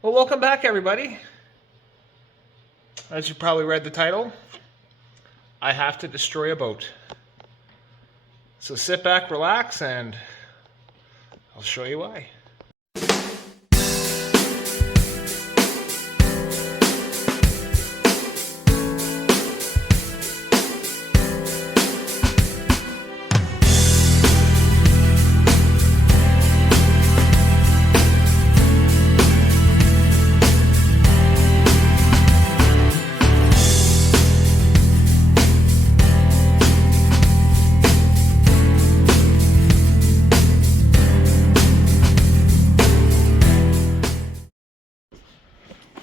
Well, welcome back, everybody. As you probably read the title, I have to destroy a boat. So sit back, relax, and I'll show you why.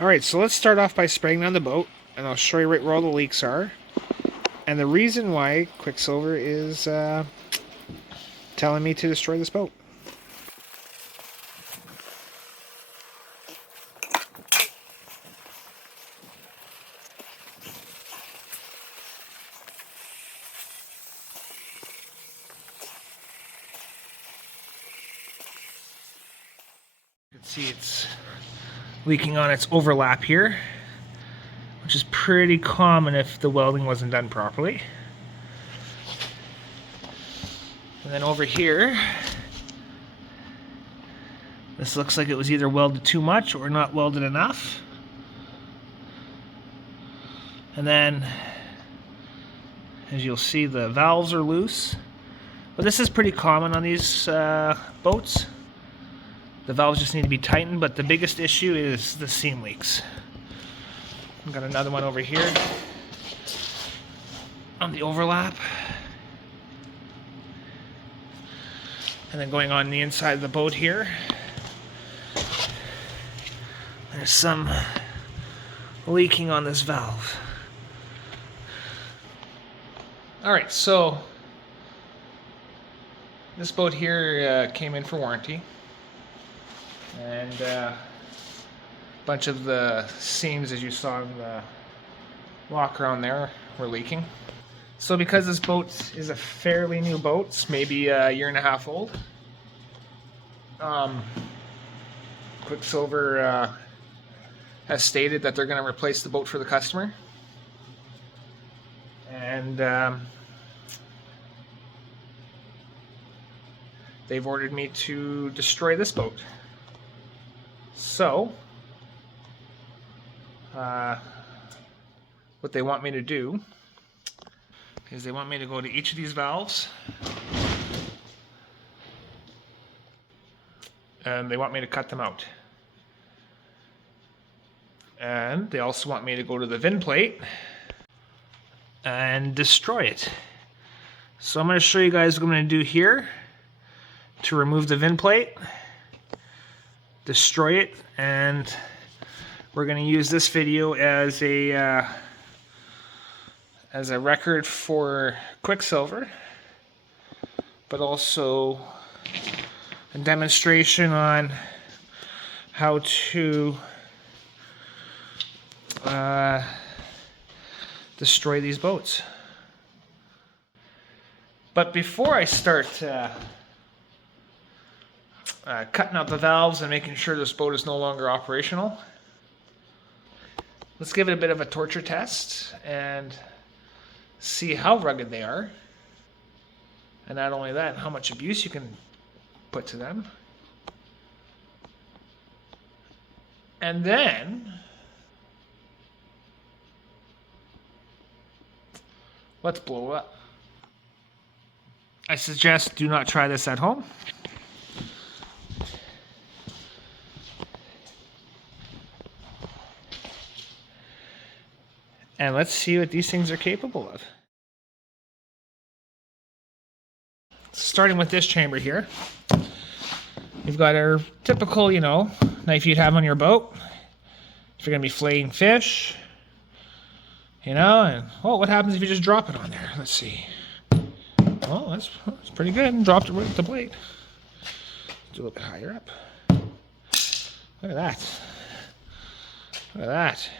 Alright, so let's start off by spraying down the boat, and I'll show you right where all the leaks are. And the reason why Quicksilver is telling me to destroy this boat. You can see it's leaking on its overlap here, which is pretty common if the welding wasn't done properly. And then over here, this looks like it was either welded too much or not welded enough. And then, as you'll see, the valves are loose. But this is pretty common on these boats. The valves just need to be tightened, but the biggest issue is the seam leaks. I've got another one over here on the overlap. And then going on the inside of the boat here, there's some leaking on this valve. Alright, so this boat here came in for warranty. And a bunch of the seams, as you saw in the locker on there, were leaking. So because this boat is a fairly new boat, it's maybe a year and a half old, Quicksilver has stated that they're going to replace the boat for the customer. And they've ordered me to destroy this boat. So, what they want me to do is they want me to go to each of these valves and they want me to cut them out. And they also want me to go to the VIN plate and destroy it. So I'm going to show you guys what I'm going to do here to remove the VIN plate, destroy it, and we're going to use this video as a record for Quicksilver, but also a demonstration on how to destroy these boats. But before I start cutting out the valves and making sure this boat is no longer operational, let's give it a bit of a torture test and see how rugged they are, and not only that, how much abuse you can put to them. And then let's blow it up. I suggest do not try this at home. And let's see what these things are capable of. Starting with this chamber here, you've got our typical, knife you'd have on your boat if you're going to be filleting fish, and what happens if you just drop it on there? Let's see. Oh, that's pretty good. Dropped it right at the blade. Do a little bit higher up. Look at that. Look at that.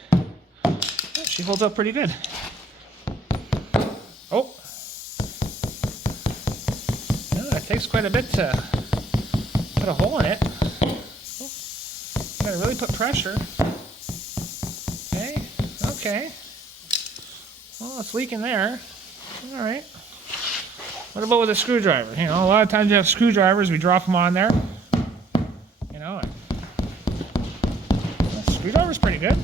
She holds up pretty good. Oh. Yeah, it takes quite a bit to put a hole in it. Oh. Gotta really put pressure. Okay, okay. Well, it's leaking there. All right. What about with a screwdriver? You know, a lot of times you have screwdrivers, we drop them on there. You know, the screwdriver's pretty good.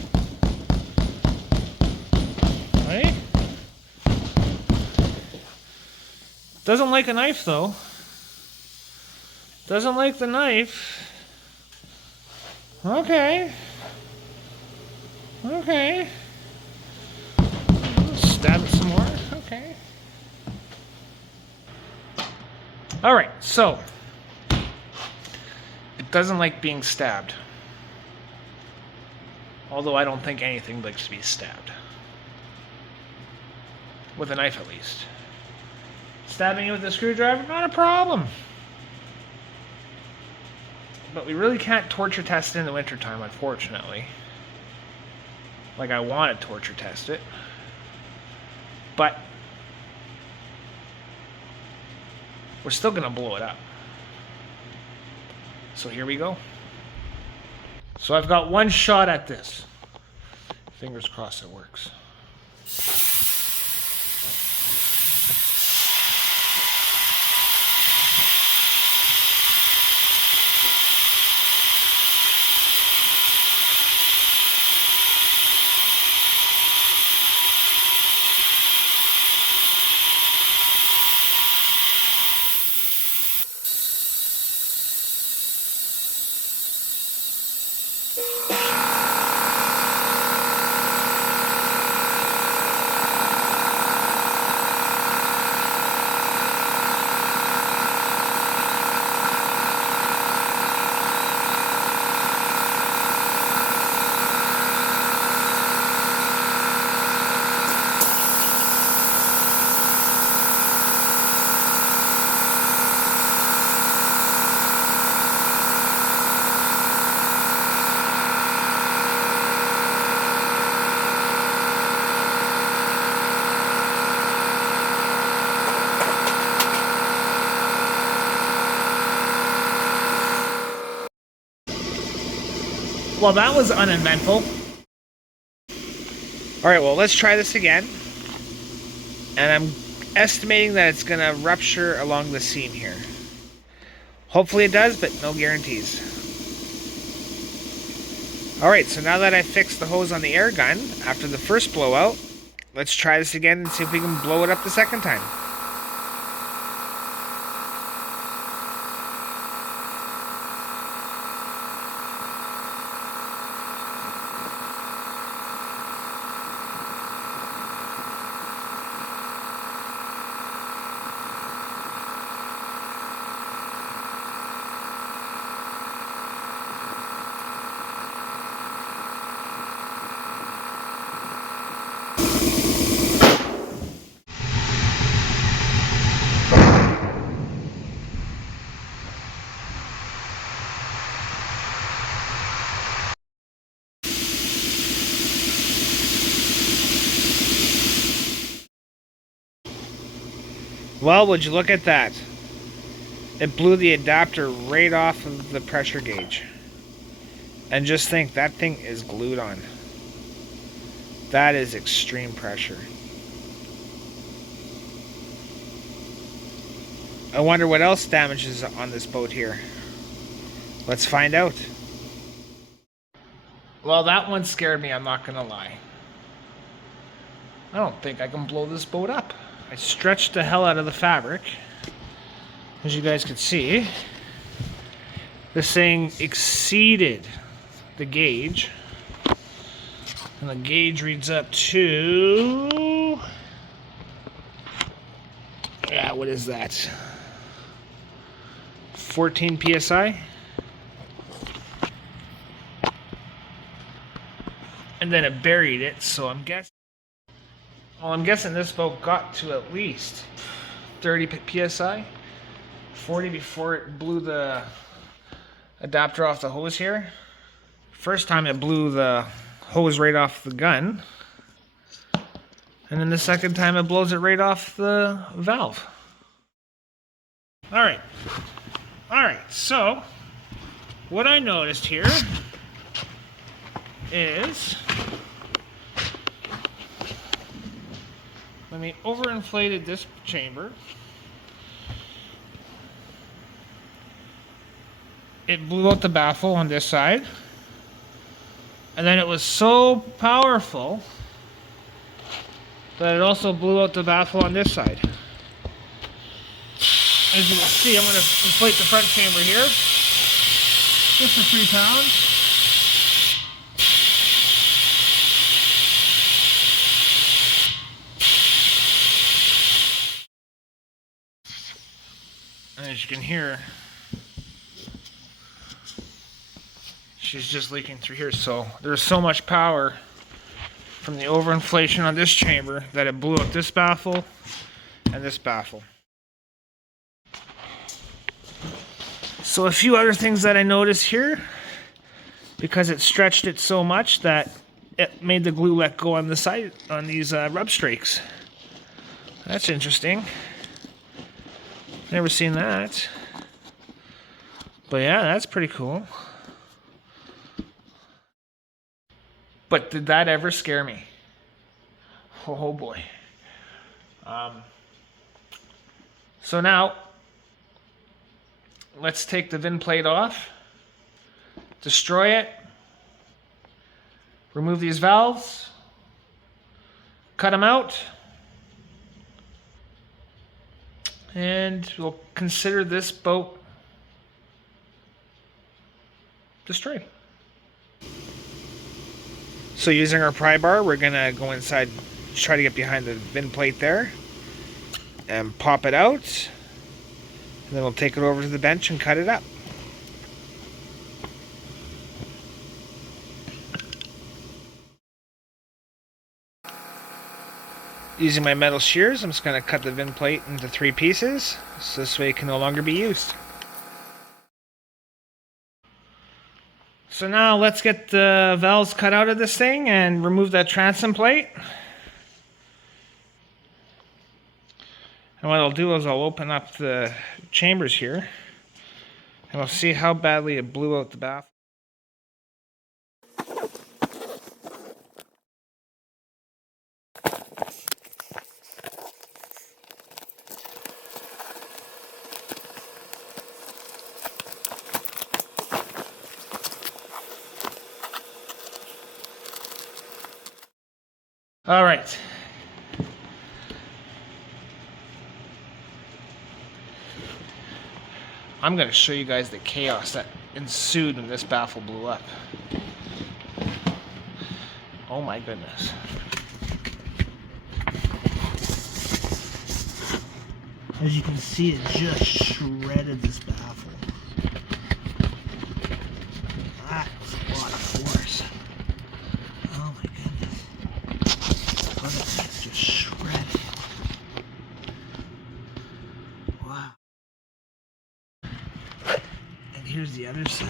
Right? Doesn't like a knife though. Doesn't like the knife. Okay. Okay. Stab it some more. Okay. Alright, so it doesn't like being stabbed. Although I don't think anything likes to be stabbed. With a knife at least. Stabbing it with a screwdriver, not a problem. But we really can't torture test it in the wintertime, unfortunately. Like I want to torture test it. But we're still going to blow it up. So here we go. So I've got one shot at this. Fingers crossed it works. Well, that was uneventful. Alright, well, let's try this again. And I'm estimating that it's going to rupture along the seam here. Hopefully it does, but no guarantees. Alright, so now that I fixed the hose on the air gun, after the first blowout, let's try this again and see if we can blow it up the second time. Well, would you look at that? It blew the adapter right off of the pressure gauge. And just think, that thing is glued on. That is extreme pressure. I wonder what else damages on this boat here. Let's find out. Well, that one scared me, I'm not gonna lie. I don't think I can blow this boat up. I stretched the hell out of the fabric. As you guys could see, this thing exceeded the gauge. And the gauge reads up to... yeah, what is that? 14 PSI. And then it buried it, so I'm guessing... well, I'm guessing this boat got to at least 30 PSI. 40 before it blew the adapter off the hose here. First time it blew the hose right off the gun. And then the second time it blows it right off the valve. Alright. Alright, so what I noticed here is when we overinflated this chamber, it blew out the baffle on this side, and then it was so powerful that it also blew out the baffle on this side. As you will see, I'm going to inflate the front chamber here, just for 3 pounds. And as you can hear, she's just leaking through here. So there's so much power from the overinflation on this chamber that it blew up this baffle and this baffle. So a few other things that I noticed here, because it stretched it so much that it made the glue let go on the side, on these rub strakes. That's interesting. Never seen that. But yeah, that's pretty cool. But did that ever scare me? Oh boy. So now, let's take the VIN plate off, destroy it, remove these valves, cut them out, and we'll consider this boat destroyed. So using our pry bar, we're gonna go inside, try to get behind the VIN plate there, and pop it out. And then we'll take it over to the bench and cut it up. Using my metal shears, I'm just going to cut the VIN plate into 3 pieces, so this way it can no longer be used. So now let's get the valves cut out of this thing and remove that transom plate. And what I'll do is I'll open up the chambers here, and we'll see how badly it blew out the baffle. All right. I'm going to show you guys the chaos that ensued when this baffle blew up. Oh my goodness. As you can see, it just shredded this baffle. That's a lot of force. Oh my goodness. Look at that, just shredded. Wow. And here's the other side.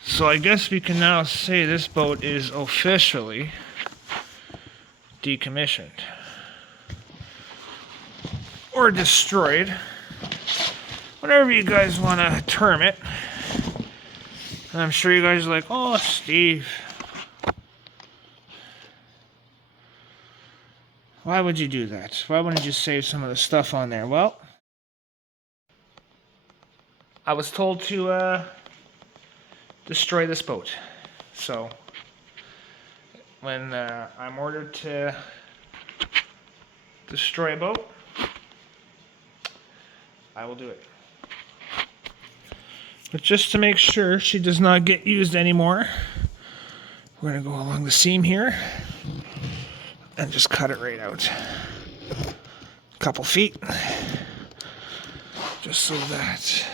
So I guess we can now say this boat is officially decommissioned. Or destroyed. Whatever you guys want to term it. And I'm sure you guys are like, oh, Steve, why would you do that? Why wouldn't you save some of the stuff on there? Well, I was told to destroy this boat. So when I'm ordered to destroy a boat, I will do it. But just to make sure she does not get used anymore, we're going to go along the seam here and just cut it right out. A couple feet, just so that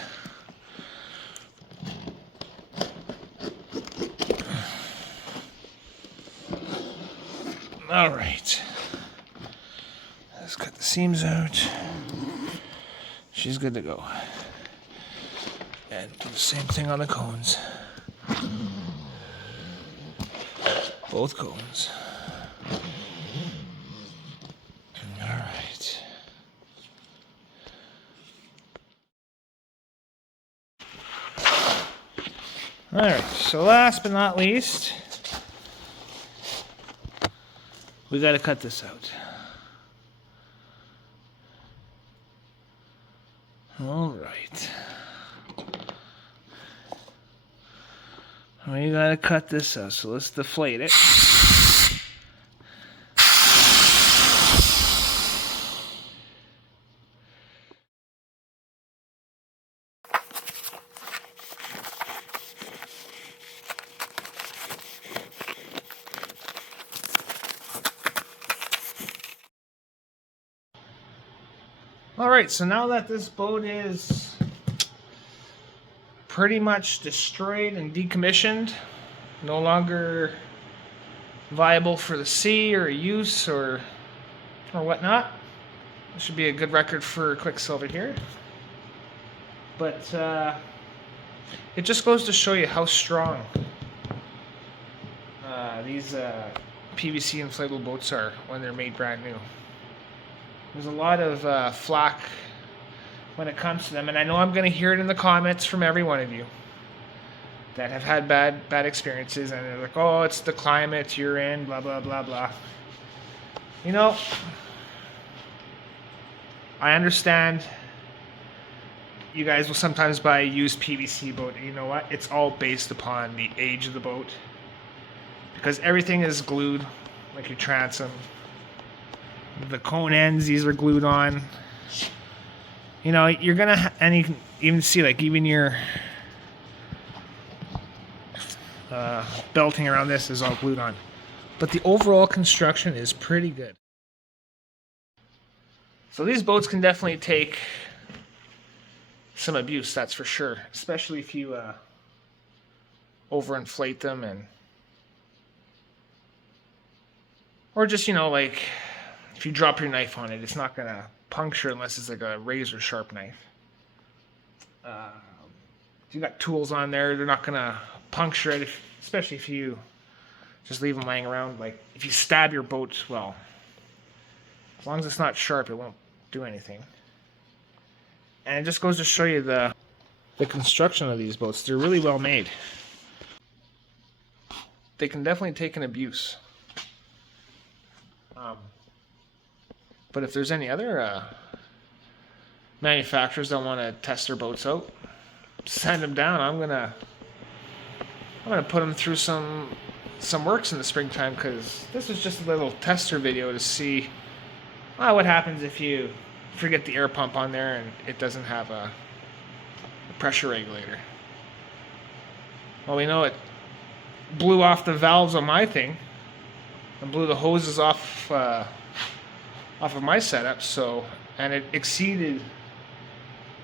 all right. Let's cut the seams out. She's good to go. And do the same thing on the cones. Both cones. Alright. Alright, so last but not least, we gotta cut this out. Alright. We gotta cut this out, so let's deflate it. Alright, so now that this boat is pretty much destroyed and decommissioned, no longer viable for the sea or use or whatnot, this should be a good record for Quicksilver here. But it just goes to show you how strong these PVC inflatable boats are when they're made brand new. There's a lot of flack when it comes to them, and I know I'm going to hear it in the comments from every one of you that have had bad experiences, and they're like, oh, it's the climate you're in, blah, blah, blah, blah. You know, I understand you guys will sometimes buy a used PVC boat, and you know what? It's all based upon the age of the boat, because everything is glued, like your transom. The cone ends, these are glued on. You know, you're gonna, and you can even see, like, even your belting around this is all glued on. But the overall construction is pretty good. So these boats can definitely take some abuse, that's for sure. Especially if you overinflate them, and or just, you know, like, if you drop your knife on it, it's not going to puncture unless it's like a razor sharp knife. If you got tools on there, they're not going to puncture it, especially if you just leave them laying around. Like, if you stab your boat, well, as long as it's not sharp, it won't do anything. And it just goes to show you the construction of these boats. They're really well made. They can definitely take an abuse. But if there's any other manufacturers that want to test their boats out, send them down. I'm gonna put them through some works in the springtime, because this was just a little tester video to see what happens if you forget the air pump on there and it doesn't have a pressure regulator. Well, we know it blew off the valves on my thing and blew the hoses off of my setup, so, and it exceeded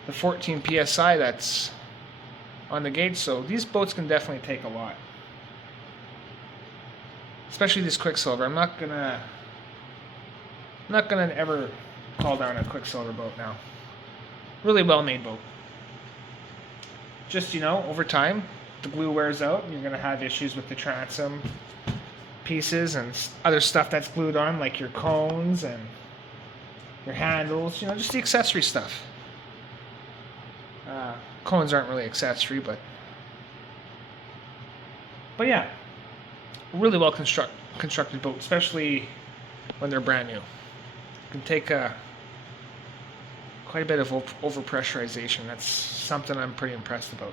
the 14 psi that's on the gauge. So these boats can definitely take a lot, especially this Quicksilver. I'm not gonna ever call down a Quicksilver boat now. Really well made boat. Just, you know, over time the glue wears out and you're gonna have issues with the transom pieces and other stuff that's glued on, like your cones and your handles, you know, just the accessory stuff. Cones aren't really accessory, but yeah, really well constructed boat, especially when they're brand new. Can take quite a bit of overpressurization. That's something I'm pretty impressed about.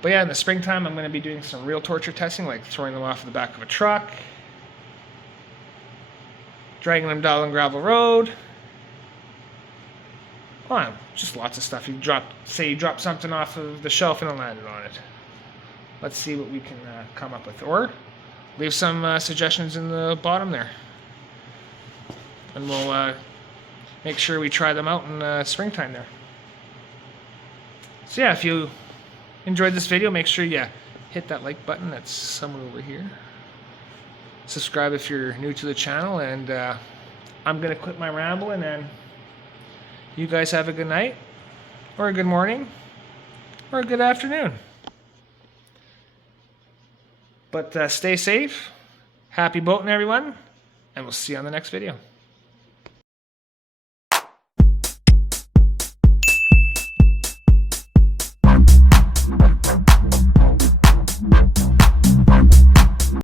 But yeah, in the springtime, I'm going to be doing some real torture testing, like throwing them off the back of a truck, dragging them down gravel road. Oh, just lots of stuff. You drop something off of the shelf and it landed on it. Let's see what we can come up with. Or leave some suggestions in the bottom there, and we'll make sure we try them out in springtime there. So yeah, if you enjoyed this video, make sure you hit that like button that's somewhere over here. Subscribe if you're new to the channel, and I'm gonna quit my rambling, and you guys have a good night, or a good morning, or a good afternoon. But stay safe, happy boating everyone, and we'll see you on the next video.